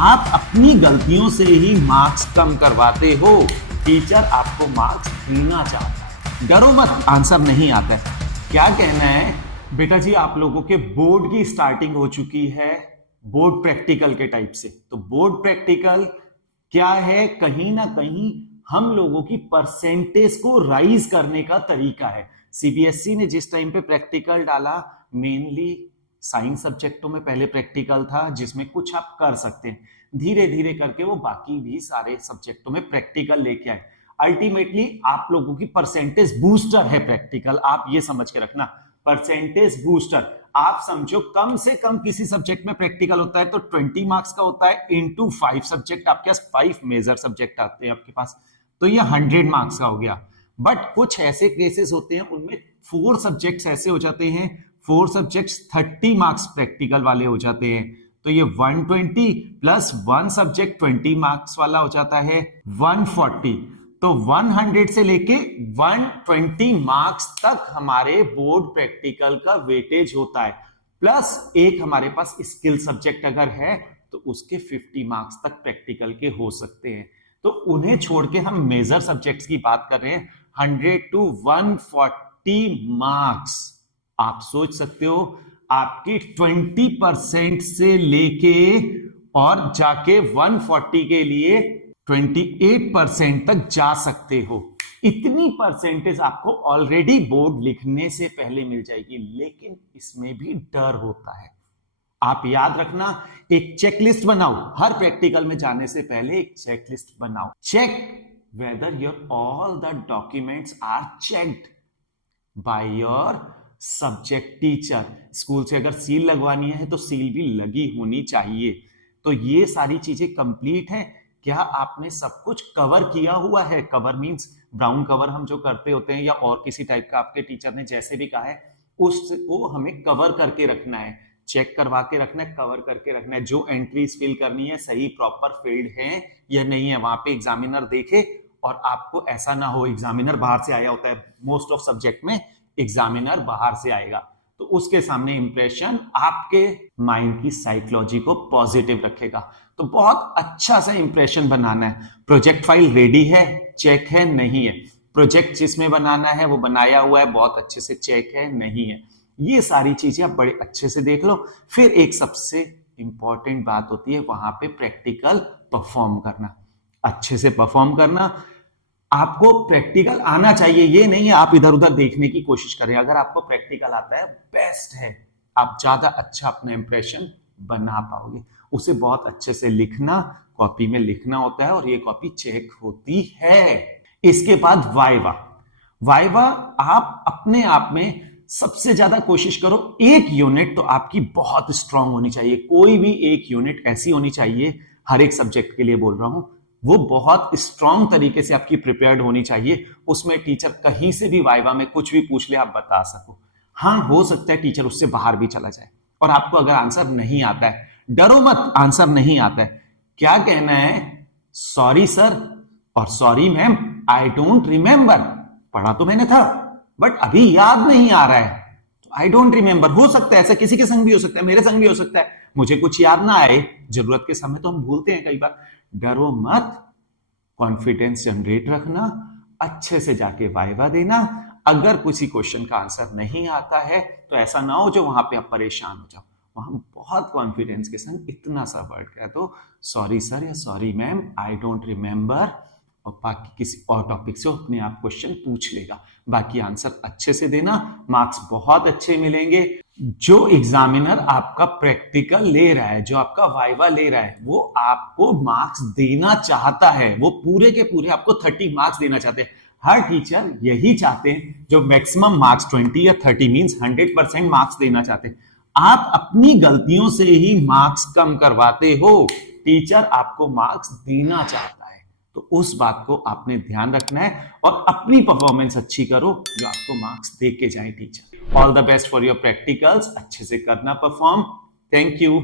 आप अपनी गलतियों से ही मार्क्स कम करवाते हो, टीचर आपको मार्क्स देना चाहता है। डरो मत, आंसर नहीं आता है। क्या कहना है बेटा जी, आप लोगों के बोर्ड की स्टार्टिंग हो चुकी है बोर्ड प्रैक्टिकल के टाइप से। तो बोर्ड प्रैक्टिकल क्या है, कहीं ना कहीं हम लोगों की परसेंटेज को राइज करने का तरीका है। सीबीएसई ने जिस टाइम पे प्रैक्टिकल डाला, मेनली साइंस सब्जेक्टों में पहले प्रैक्टिकल था जिसमें कुछ आप कर सकते हैं, धीरे धीरे करके वो बाकी भी सारे सब्जेक्टों में प्रैक्टिकल लेके आए। अल्टीमेटली आप लोगों की परसेंटेज बूस्टर है प्रैक्टिकल, आप ये समझ के रखना, परसेंटेज बूस्टर। आप समझो कम से कम किसी सब्जेक्ट में प्रैक्टिकल होता है तो 20 मार्क्स का होता है, इनटू 5 सब्जेक्ट, आपके पास 5 मेजर सब्जेक्ट आते हैं आपके पास, तो ये 100 मार्क्स का हो गया। बट कुछ ऐसे केसेस होते हैं उनमें 4 सब्जेक्ट्स ऐसे हो जाते हैं, 4 सब्जेक्ट्स 30 मार्क्स प्रैक्टिकल वाले हो जाते हैं, तो ये 120 प्लस 1 सब्जेक्ट 20 मार्क्स वाला हो जाता है 140। तो 100 से लेके 120 मार्क्स तक हमारे बोर्ड प्रैक्टिकल का वेटेज होता है, प्लस एक हमारे पास स्किल सब्जेक्ट अगर है तो उसके 50 मार्क्स तक प्रैक्टिकल के हो सकते हैं। तो उन्हें छोड़ के हम मेजर सब्जेक्ट्स की बात कर रहे हैं, 100 टू 140 मार्क्स। आप सोच सकते हो आपकी 20% से लेके और जाके 140 के लिए 28% तक जा सकते हो। इतनी परसेंटेज आपको ऑलरेडी बोर्ड लिखने से पहले मिल जाएगी, लेकिन इसमें भी डर होता है। आप याद रखना, एक चेकलिस्ट बनाओ, हर प्रैक्टिकल में जाने से पहले एक चेकलिस्ट बनाओ। Check whether your all the documents are checked by your subject teacher. School से अगर सील लगवानी है तो सील भी लगी होनी चाहिए। तो ये सारी चीजें कंप्लीट है। क्या आपने सब कुछ कवर किया हुआ है? कवर मींस ब्राउन कवर हम जो करते होते हैं, या और किसी टाइप का आपके टीचर ने जैसे भी कहा है उसको हमें कवर करके रखना है, चेक करवा के रखना है, कवर करके रखना है। जो एंट्रीज फिल करनी है सही प्रॉपर फिल्ड है या नहीं है, वहां पे एग्जामिनर देखे और आपको ऐसा ना हो, एग्जामिनर बाहर से आया होता है, मोस्ट ऑफ सब्जेक्ट में एग्जामिनर बाहर से आएगा, तो उसके सामने इंप्रेशन आपके माइंड की साइकोलॉजी को पॉजिटिव रखेगा। तो बहुत अच्छा सा इंप्रेशन बनाना है। प्रोजेक्ट फाइल रेडी है, चेक है नहीं है, प्रोजेक्ट जिसमें बनाना है वो बनाया हुआ है, बहुत अच्छे से चेक है नहीं है, ये सारी चीजें आप बड़े अच्छे से देख लो। फिर एक सबसे इंपॉर्टेंट बात होती है वहां पे प्रैक्टिकल परफॉर्म करना, अच्छे से परफॉर्म करना। आपको प्रैक्टिकल आना चाहिए, ये नहीं है आप इधर उधर देखने की कोशिश करें। अगर आपको प्रैक्टिकल आता है बेस्ट है, आप ज्यादा अच्छा अपना इंप्रेशन बना पाओगे। उसे बहुत अच्छे से लिखना, कॉपी में लिखना होता है और ये कॉपी चेक होती है। इसके बाद वाइवा। वाइवा आप अपने आप में सबसे ज्यादा कोशिश करो, एक यूनिट तो आपकी बहुत स्ट्रांग होनी चाहिए। कोई भी एक यूनिट ऐसी होनी चाहिए, हर एक सब्जेक्ट के लिए बोल रहा हूं, वो बहुत स्ट्रांग तरीके से आपकी प्रिपेयर्ड होनी चाहिए। उसमें टीचर कहीं से भी वाइवा में कुछ भी पूछ ले आप बता सको। हाँ, हो सकता है टीचर उससे बाहर भी चला जाए और आपको अगर आंसर नहीं आता है, डरो मत, आंसर नहीं आता है। क्या कहना है? सॉरी सर और sorry ma'am, I don't remember. पढ़ा तो मैंने था बट अभी याद नहीं आ रहा है, तो आई डोंट रिमेंबर। हो सकता है ऐसा किसी के संग भी हो सकता है, मेरे संग भी हो सकता है, मुझे कुछ याद ना आए। जरूरत के समय तो हम भूलते हैं कई बार। डरो मत, कॉन्फिडेंस जनरेट रखना, अच्छे से जाके वाइवा देना। अगर किसी क्वेश्चन का आंसर नहीं आता है तो ऐसा ना हो जो वहां पे आप परेशान हो जाओ। वहां बहुत कॉन्फिडेंस के संग इतना सा वर्ड कह दो, सॉरी सर या sorry ma'am, I don't remember, और बाकी किसी और टॉपिक से अपने आप क्वेश्चन पूछ लेगा। बाकी आंसर अच्छे से देना, मार्क्स बहुत अच्छे मिलेंगे। जो एग्जामिनर आपका प्रैक्टिकल ले रहा है, जो आपका वाइवा ले रहा है, वो आपको मार्क्स देना चाहता है, वो पूरे के पूरे आपको 30 मार्क्स देना चाहते हैं। हर टीचर यही चाहते हैं, जो मैक्सिमम मार्क्स 20 या 30 मींस 100% मार्क्स देना चाहते हैं। आप अपनी गलतियों से ही मार्क्स कम करवाते हो, टीचर आपको मार्क्स देना चाहता है। तो उस बात को आपने ध्यान रखना है और अपनी परफॉर्मेंस अच्छी करो, जो आपको मार्क्स दे के जाए teacher. All the best for your practicals, अच्छे से करना परफॉर्म। Thank you.